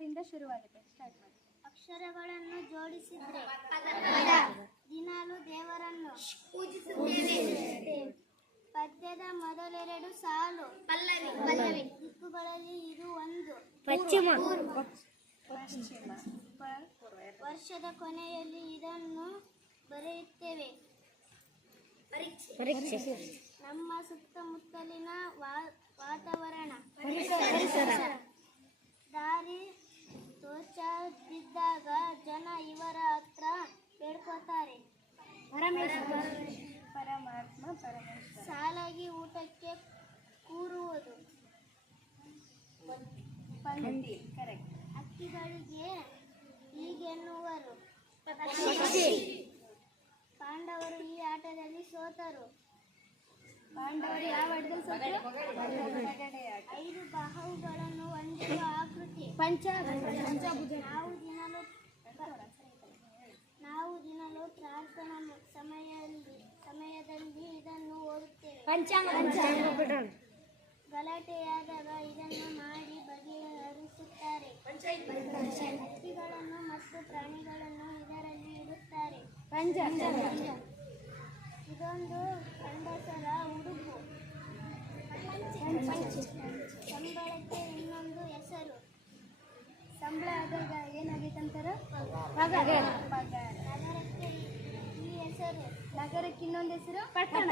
ಪದದಿಂದ ಶುರುವಾಗುತ್ತೆ. ಸ್ಟಾರ್ಟ್ ಮಾಡಿ. ಅಕ್ಷರಗಳನ್ನು ಜೋಡಿಸಿದ್ರೆ ದಿನಾಲು ದೇವರನ್ನು ಪದ್ಯದ ಮೊದಲೆರಡು ಸಾಲು ಪಲ್ಲವಿ. ದಿಕ್ಕುಗಳಲ್ಲಿ ಇದು ಒಂದು ಪಶ್ಚಿಮ. ವರ್ಷದ ಕೊನೆಯಲ್ಲಿ ಇದನ್ನು ಬರೆಯುತ್ತೇವೆ ಪರೀಕ್ಷೆ. ನಮ್ಮ ಸುತ್ತಮುತ್ತಲಿನ ವಾತಾವರಣ ದಾರಿ ತೋಚದಿದ್ದಾಗ ಜನ ಇವರ ಹತ್ರ ಬೇಡ್ಕೋತಾರೆ. ಪರಮಾತ್ಮ ಪರಮೇಶ್ವರ. ಸಾಲಾಗಿ ಊಟಕ್ಕೆ ಕೂರುವುದು ಪಂಕ್ತಿ. ಕರೆಕ್ಟ್. ಹಕ್ಕಿಗಳಿಗೆ ಹೀಗೆನ್ನುವರು. ಪಾಂಡವರು ಈ ಆಟದಲ್ಲಿ ಸೋತರು. ಪಾಂಡವರು ಯಾವ ಆಟದಲ್ಲಿ ಸೋತರು? ಪಗಡೆ ಆಟ. 5 ಬಾಹುಗಳನ್ನು ಹೊಂದಿರುವ ಆಕೃತಿ ನಾವು ದಿನಲೂ ಪ್ರಾರ್ಥನಾ ಸಮಯದಲ್ಲಿ ಇದನ್ನು ಓದುತ್ತೇವೆ. ಗಲಾಟೆಯಾದಾಗ ಇದನ್ನು ಮಾಡಿ ಬಗೆಹರಿಸುತ್ತಾರೆ. ಹಕ್ಕಿಗಳನ್ನು ಮತ್ತು ಪ್ರಾಣಿಗಳನ್ನು ಇದರಲ್ಲಿ ಇಡುತ್ತಾರೆ. ಇದೊಂದು ಗಂಡಸರ ಉಡುಪು. ಸಂಬಳಕ್ಕೆ ಇನ್ನೊಂದು ಹೆಸರು. ಸಂಬಳ ಆದಾಗ ಏನಾಗೈತಂತಾರ? ನಗರಕ್ಕೆ ಈ ಹೆಸರು. ನಗರಕ್ಕೆ ಇನ್ನೊಂದು ಹೆಸರು ಪಟ್ಟಣ.